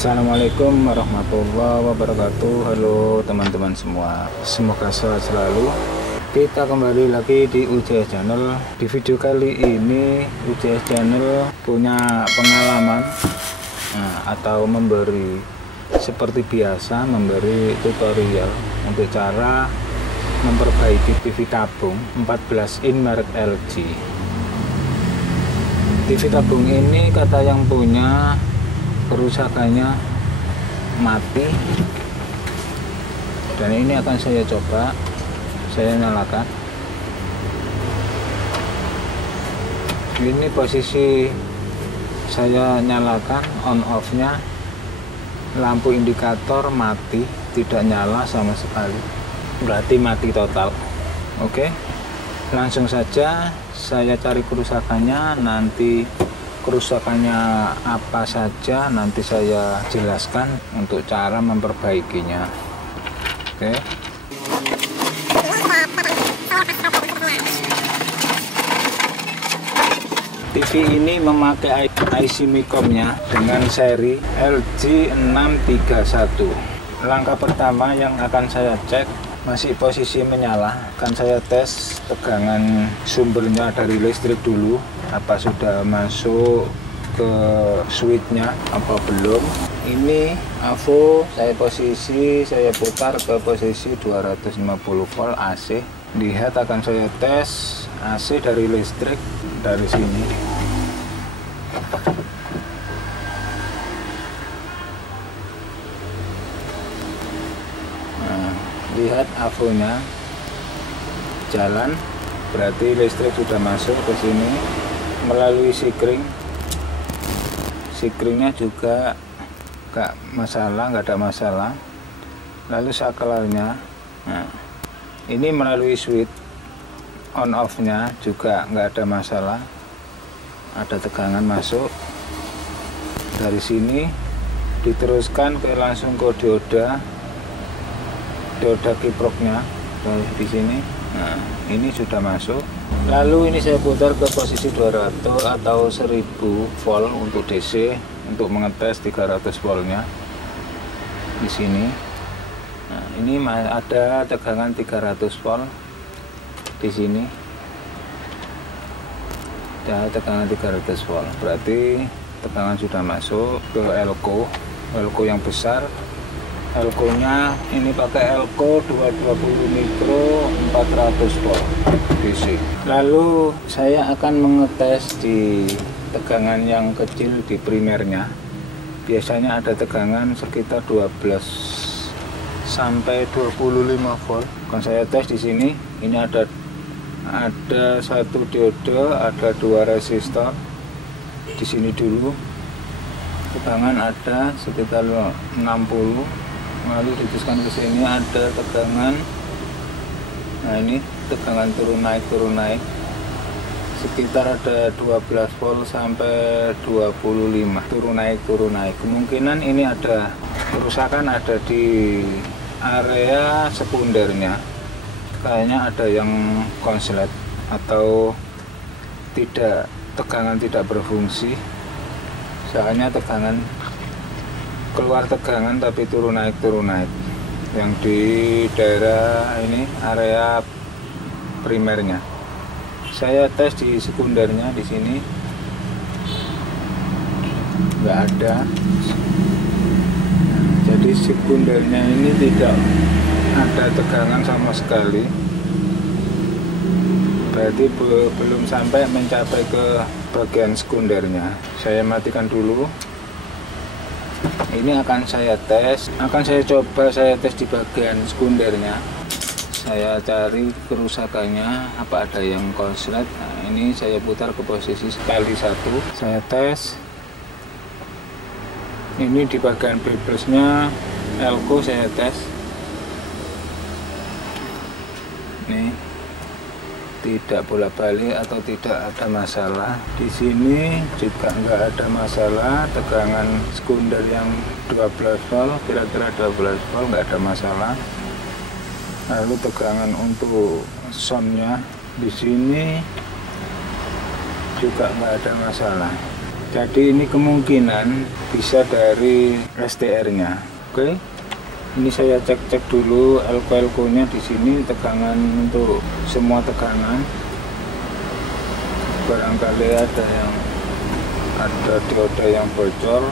Assalamualaikum warahmatullahi wabarakatuh. Halo teman-teman semua, semoga sehat selalu. Kita kembali lagi di UJS Channel. Di video kali ini UJS Channel punya pengalaman atau seperti biasa memberi tutorial untuk cara memperbaiki TV tabung 14 in merek LG. TV tabung ini kata yang punya kerusakannya mati, dan ini akan saya coba, saya nyalakan. Ini posisi saya nyalakan, on off nya lampu indikator mati, tidak nyala sama sekali, berarti mati total. Oke, langsung saja saya cari kerusakannya. Nanti kerusakannya apa saja nanti saya jelaskan untuk cara memperbaikinya. Oke. TV ini memakai IC Micom-nya dengan seri LG631. Langkah pertama yang akan saya cek masih posisi menyala, akan saya tes tegangan sumbernya dari listrik dulu, apa sudah masuk ke switchnya apa belum. Ini AVO saya putar ke posisi 250 volt AC. Lihat, akan saya tes AC dari listrik dari sini. Lihat AVO nya jalan, berarti listrik sudah masuk ke sini melalui sikring. Sikringnya juga nggak ada masalah. Lalu saklarnya, ini melalui switch on off nya juga nggak ada masalah, ada tegangan masuk dari sini, diteruskan langsung ke dioda kiproknya di sini. Nah, ini sudah masuk. Lalu ini saya putar ke posisi 200 atau 1000 volt untuk DC, untuk mengetes 300 voltnya di sini. Nah, ini ada tegangan 300 volt di sini. Ada tegangan 300 volt, berarti tegangan sudah masuk ke elko yang besar. Elko nya ini pakai elko 220 mikro 400 volt DC. Lalu saya akan mengetes di tegangan yang kecil di primernya. Biasanya ada tegangan sekitar 12 sampai 25 volt. Kan saya tes di sini. Ini ada satu diode, ada 2 resistor di sini dulu. Tegangan ada sekitar 60. Lalu diteruskan ke sini ada tegangan. Nah, ini tegangan turun naik sekitar ada 12 volt sampai 25, turun naik. Kemungkinan ini ada kerusakan, ada di area sekundernya, kayaknya ada yang konslet atau tegangan tidak berfungsi. Soalnya keluar tegangan tapi turun naik yang di daerah ini area primernya. Saya tes di sekundernya di sini nggak ada, jadi sekundernya ini tidak ada tegangan sama sekali, berarti belum sampai mencapai ke bagian sekundernya. Saya matikan dulu. Ini akan saya tes, saya tes di bagian sekundernya. Saya cari kerusakannya, apa ada yang konslet. Nah, ini saya putar ke posisi sekali satu, saya tes. Ini di bagian plusnya elko saya tes. Nih, tidak bolak-balik atau tidak ada masalah. Di sini juga nggak ada masalah. Tegangan sekunder yang 12 volt, kira-kira 12 volt, nggak ada masalah. Lalu tegangan untuk soundnya di sini juga nggak ada masalah. Jadi ini kemungkinan bisa dari STR-nya. Oke, ini saya cek dulu elko-elkonya di sini, tegangan untuk semua tegangan. Barangkali ada dioda yang bocor.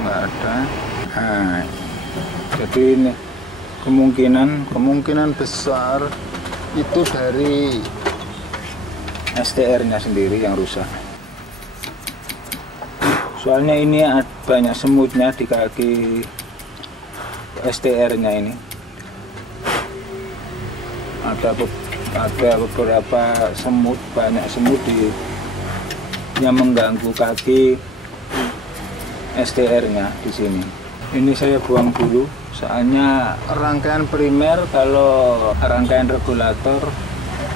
Nggak ada. Nah, jadi ini kemungkinan besar itu dari STR-nya sendiri yang rusak. Soalnya ini banyak semutnya di kaki STR-nya ini. Ada beberapa semut, banyak semut yang mengganggu kaki STR-nya di sini. Ini saya buang dulu, soalnya rangkaian primer, kalau rangkaian regulator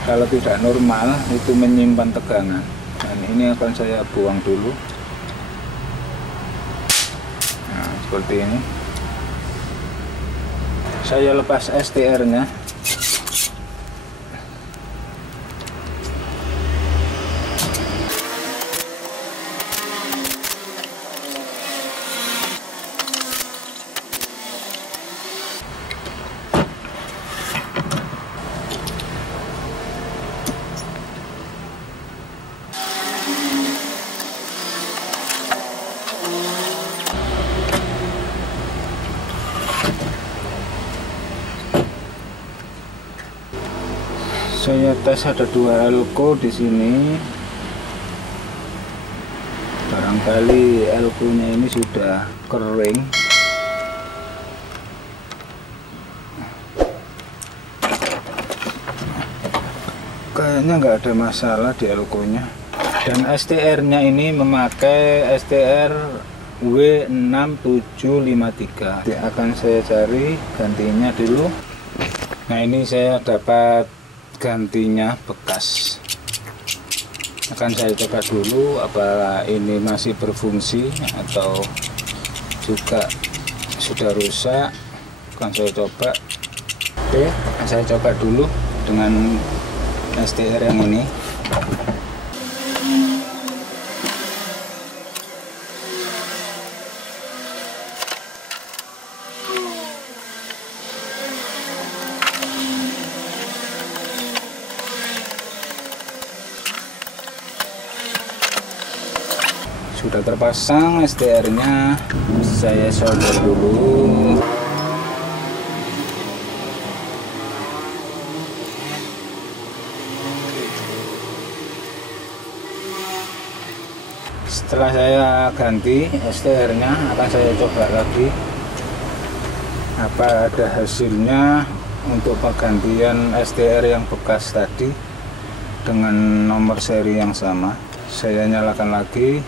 kalau tidak normal itu menyimpan tegangan. Dan ini akan saya buang dulu. Nah, seperti ini. Saya lepas STR-nya. Saya tes ada 2 elko di sini. Barangkali elkonya ini sudah kering. Kayaknya nggak ada masalah di elkonya. Dan STR-nya ini memakai STR W6753. Akan saya cari gantinya dulu. Nah, ini saya dapat gantinya bekas. Akan saya coba dulu apa ini masih berfungsi atau juga sudah rusak. Akan saya coba. Oke, saya coba dulu dengan STR yang ini. Sudah terpasang STR-nya, saya solder dulu. Setelah saya ganti STR-nya, akan saya coba lagi apa ada hasilnya untuk penggantian STR yang bekas tadi dengan nomor seri yang sama. Saya nyalakan lagi.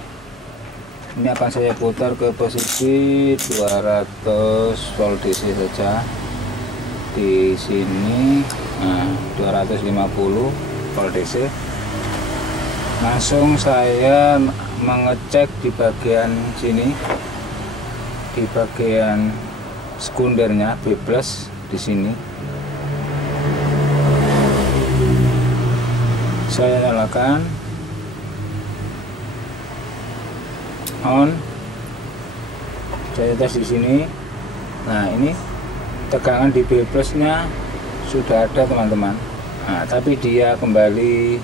Ini akan saya putar ke posisi 200 volt DC saja di sini. Nah, 250 volt DC. Langsung saya mengecek di bagian sini, di bagian sekundernya B+ di sini. Saya nyalakan. On, saya tes di sini. Nah, ini tegangan di B+ nya sudah ada, teman-teman. Nah, tapi dia kembali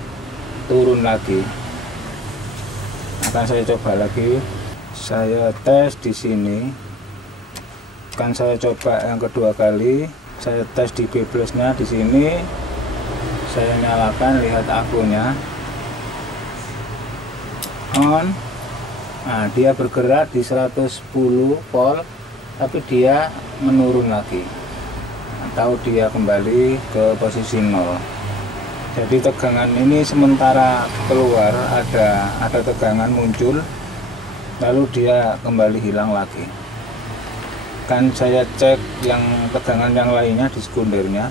turun lagi. Akan saya coba lagi. Saya tes di sini. Akan saya coba yang kedua kali. Saya tes di B+ nya di sini. Saya nyalakan, lihat akurnya. On. Nah, dia bergerak di 110 volt, tapi dia menurun lagi, atau dia kembali ke posisi 0. Jadi tegangan ini sementara keluar, ada tegangan muncul, lalu dia kembali hilang lagi. Kan saya cek yang tegangan yang lainnya di sekundernya.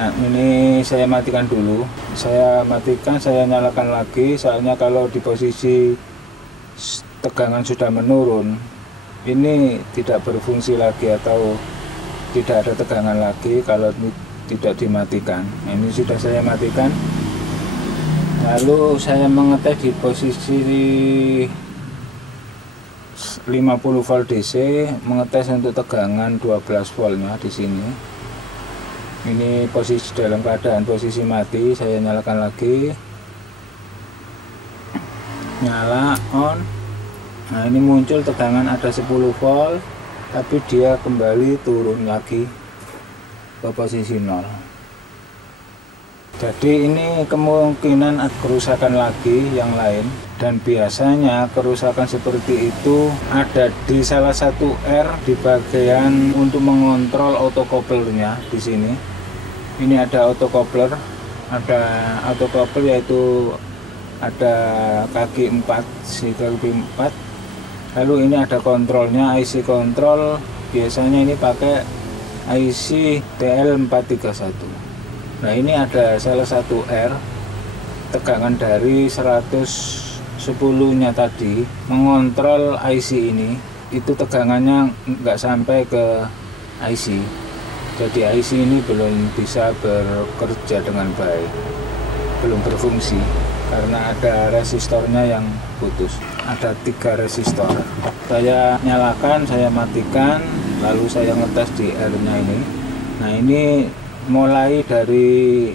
Nah, ini saya matikan dulu. Saya matikan, saya nyalakan lagi, soalnya kalau di posisi tegangan sudah menurun, ini tidak berfungsi lagi atau tidak ada tegangan lagi kalau tidak dimatikan. Ini sudah saya matikan. Lalu saya mengetes di posisi 50 volt DC, mengetes untuk tegangan 12 voltnya di sini. Ini posisi dalam keadaan posisi mati. Saya nyalakan lagi, nyala, on. Nah, ini muncul tegangan ada 10 volt, tapi dia kembali turun lagi ke posisi 0. Jadi ini kemungkinan kerusakan lagi yang lain, dan biasanya kerusakan seperti itu ada di salah satu R di bagian untuk mengontrol autocouplernya di sini. Ini ada autocoupler, yaitu ada kaki 4, kaki 4. Lalu ini ada kontrolnya, IC kontrol. Biasanya ini pakai IC TL431. Nah, ini ada salah satu R, tegangan dari 110-nya tadi mengontrol IC ini, itu tegangannya nggak sampai ke IC. Jadi IC ini belum bisa bekerja dengan baik, belum berfungsi karena ada resistornya yang putus. Ada 3 resistor. Saya nyalakan, saya matikan, lalu saya ngetes di R-nya ini. Nah, ini mulai dari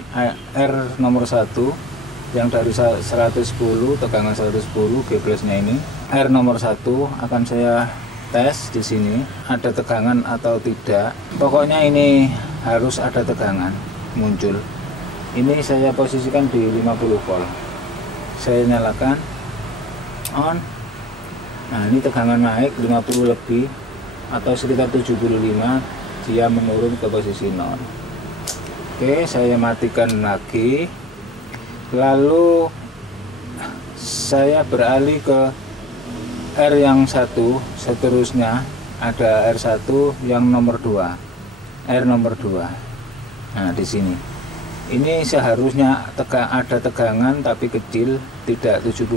R nomor 1 yang dari 110, tegangan 110 G plusnya ini. R nomor 1 akan saya tes di sini, ada tegangan atau tidak. Pokoknya ini harus ada tegangan muncul. Ini saya posisikan di 50 volt. Saya nyalakan, on. Nah, ini tegangan naik 50 lebih atau sekitar 75, dia menurun ke posisi 0. Oke, saya matikan lagi, lalu saya beralih ke R yang 1, seterusnya ada R1 yang nomor 2, R nomor 2. Nah, di sini ini seharusnya ada tegangan tapi kecil, tidak 75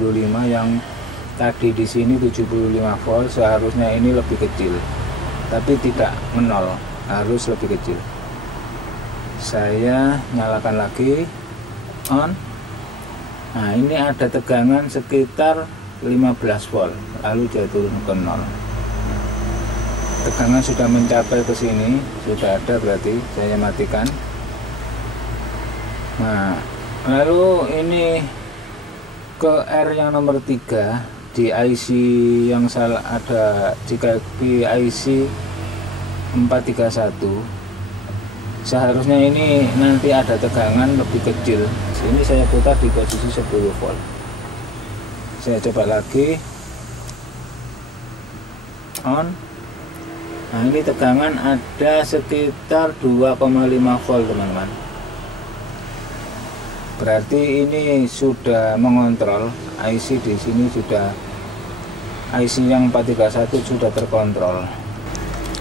yang tadi di sini 75 volt, seharusnya ini lebih kecil, tapi tidak menol, harus lebih kecil. Saya nyalakan lagi, on. Nah, ini ada tegangan sekitar 15 volt, lalu dia turun ke 0. Tegangan sudah mencapai ke sini, sudah ada, berarti saya matikan. Nah, lalu ini ke R yang nomor 3 di IC yang salah, ada jika di IC 431. Seharusnya ini nanti ada tegangan lebih kecil. Sini saya putar di posisi 10 volt. Saya coba lagi, on. Nah, ini tegangan ada sekitar 2,5 volt, teman-teman. Berarti ini sudah mengontrol IC di sini, sudah IC yang 431 sudah terkontrol.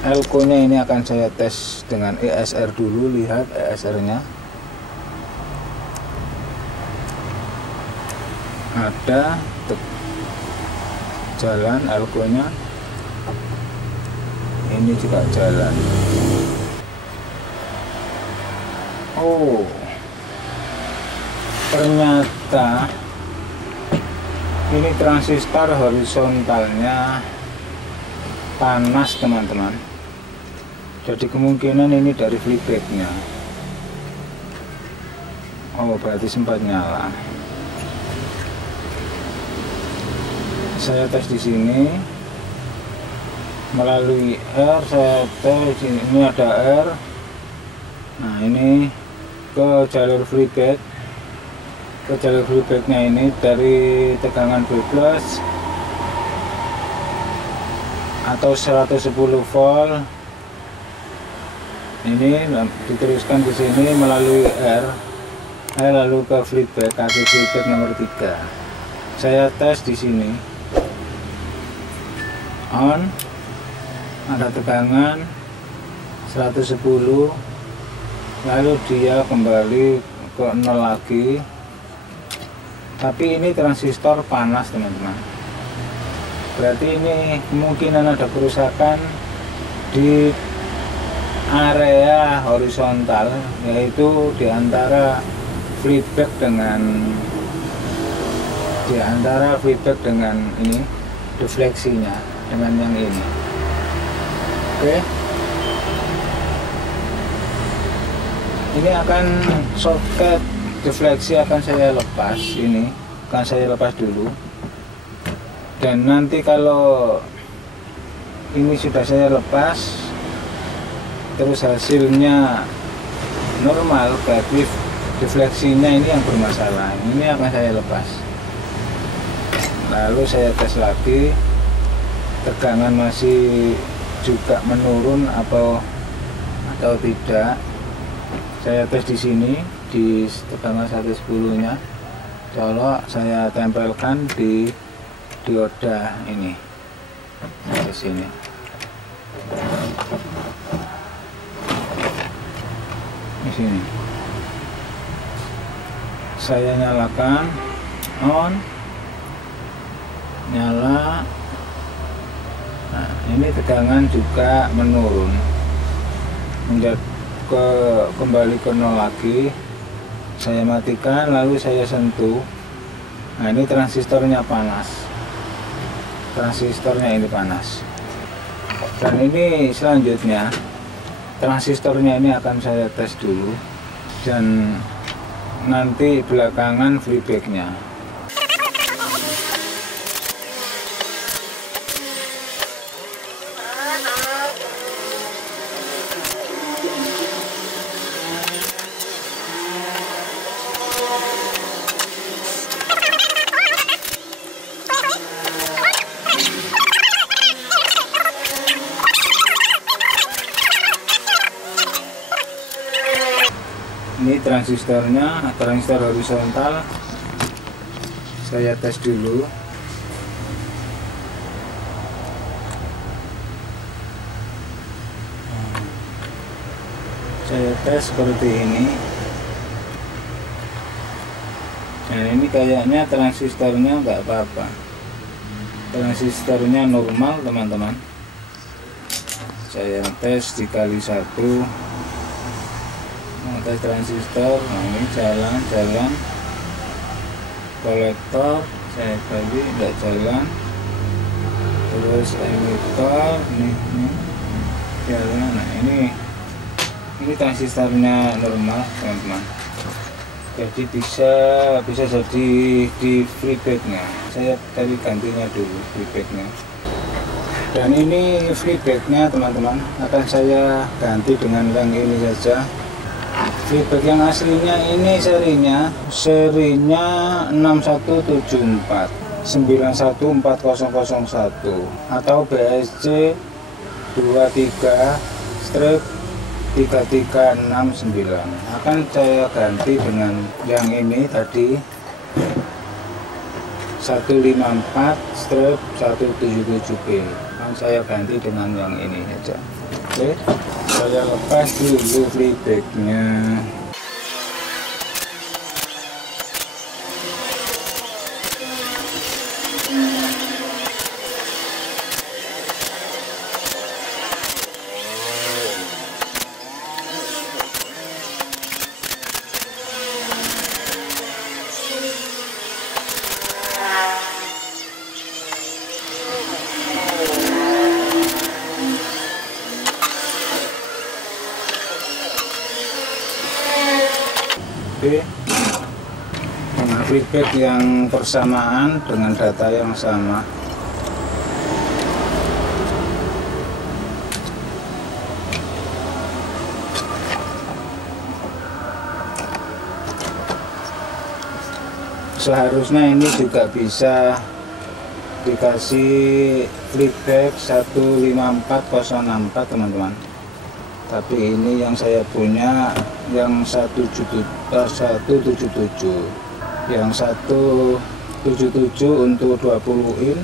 Elko-nya ini akan saya tes dengan ESR dulu, lihat ESR-nya. Ada jalan Elko-nya. Ini juga jalan. Oh, ternyata ini transistor horizontalnya panas, teman-teman. Jadi kemungkinan ini dari feedbacknya. Oh, berarti sempat nyala. Saya tes di sini melalui R, saya tes ini ada R. Nah, ini ke jalur feedback. Ke jalur feedbacknya ini dari tegangan 12 atau 110 volt. Ini diteruskan ke sini melalui R, lalu ke feedback, kaki feedback nomor 3. Saya tes di sini, on, ada tegangan 110, lalu dia kembali ke 0 lagi. Tapi ini transistor panas, teman-teman. Berarti ini kemungkinan ada kerusakan di area horizontal, yaitu di antara feedback dengan di antara feedback dengan ini defleksinya dengan yang ini. Oke, ini akan soket defleksi akan saya lepas, ini akan saya lepas dulu, dan nanti kalau ini sudah saya lepas terus hasilnya normal, berarti defleksinya ini yang bermasalah. Ini akan saya lepas, lalu saya tes lagi tegangan masih juga menurun atau tidak. Saya tes di sini di tegangan 110 nya, kalau saya tempelkan di dioda ini di sini. Di sini saya nyalakan, on, nyala. Nah, ini tegangan juga menurun menjadi kembali ke nol lagi. Saya matikan lalu saya sentuh. Nah, ini transistornya panas, transistornya ini panas. Dan ini selanjutnya transistornya ini akan saya tes dulu, dan nanti belakangan feedbacknya. Ini transistornya, transistor horizontal saya tes dulu. Saya tes seperti ini. Nah, ini kayaknya transistornya nggak apa-apa, transistornya normal teman-teman. Saya tes dikali 1, tes transistor. Nah, ini jalan kolektor saya tadi tidak jalan, terus emitter ini jalan. Nah, ini transistornya normal teman-teman, jadi bisa jadi di feedbacknya. Saya tadi gantinya dulu feedbacknya, dan ini feedbacknya teman-teman akan saya ganti dengan yang ini saja. Feedback yang aslinya ini serinya 6174 914001 atau BSC 23-3369. Akan saya ganti dengan yang ini tadi 154-177B. Akan saya ganti dengan yang ini saja. Oke, saya lepas dulu feedbacknya. Oke, dengan feedback yang bersamaan dengan data yang sama. Seharusnya ini juga bisa dikasih feedback 154064 teman-teman. Tapi ini yang saya punya yang 177, yang 177 untuk 20 in,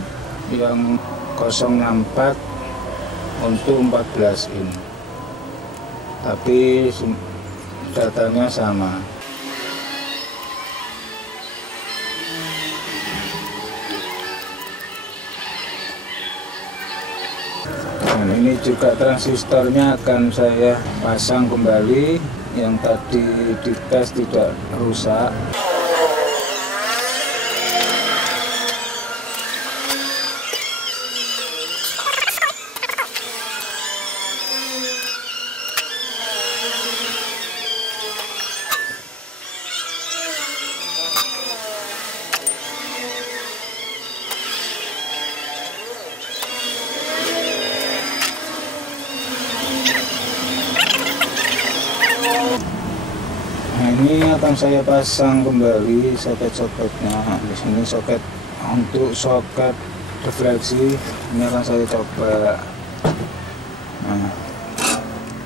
yang 064 untuk 14 in. Tapi datanya sama. Dan ini juga transistornya akan saya pasang kembali, yang tadi dites tidak rusak. akan saya pasang kembali soket-soketnya. Di sini soket untuk soket refleksi ini akan saya coba. Nah,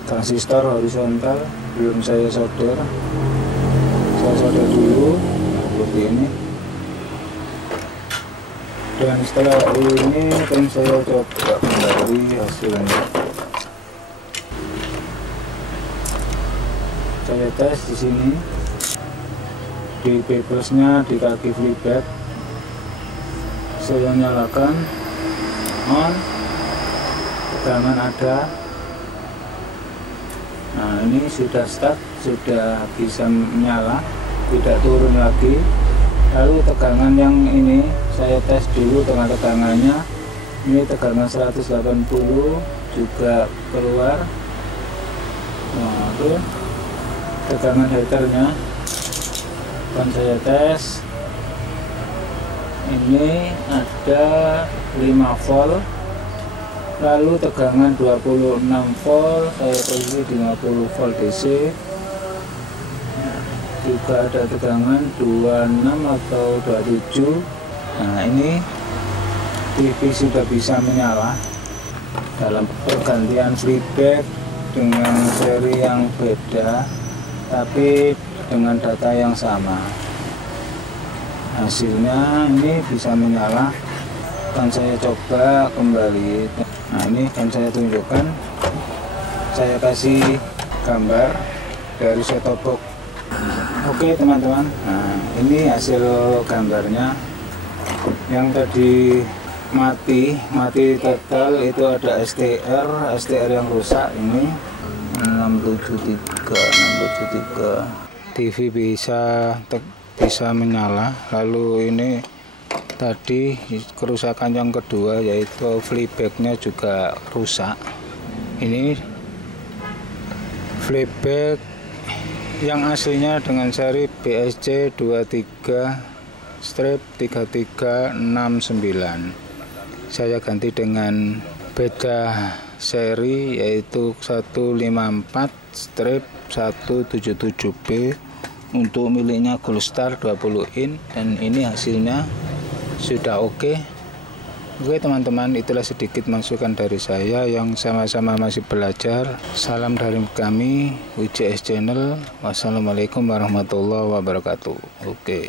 transistor horizontal belum saya solder. Saya solder dulu seperti ini. Dan setelah ini akan saya coba kembali hasilnya. Saya tes di sini di bebersnya di kaki flipback. Saya nyalakan on, tegangan ada. Nah, ini sudah start, sudah bisa menyala, tidak turun lagi. Lalu tegangan yang ini saya tes dulu dengan tegangannya. Ini tegangan 180 juga keluar. Nah, itu tegangan heaternya akan saya tes. Ini ada 5 volt, lalu tegangan 26 volt, saya posisi 50 volt DC. Juga ada tegangan 26 atau 27. Nah, ini TV sudah bisa menyala dalam pergantian flipback dengan seri yang beda, tapi dengan data yang sama. Hasilnya ini bisa menyala. Akan saya coba kembali. Nah, ini akan saya tunjukkan. Saya kasih gambar dari set-top box. Oke teman-teman, nah ini hasil gambarnya. Yang tadi mati total itu ada STR yang rusak. Ini 673 TV bisa menyala. Lalu ini tadi kerusakan yang kedua yaitu flipbacknya juga rusak. Ini flipback yang aslinya dengan seri BSC 23-3369. Saya ganti dengan beda seri yaitu 154-177B untuk miliknya Goldstar 20 in, dan ini hasilnya sudah oke. Oke teman-teman, itulah sedikit masukan dari saya yang sama-sama masih belajar. Salam dari kami WJS Channel. Wassalamualaikum warahmatullahi wabarakatuh. Oke.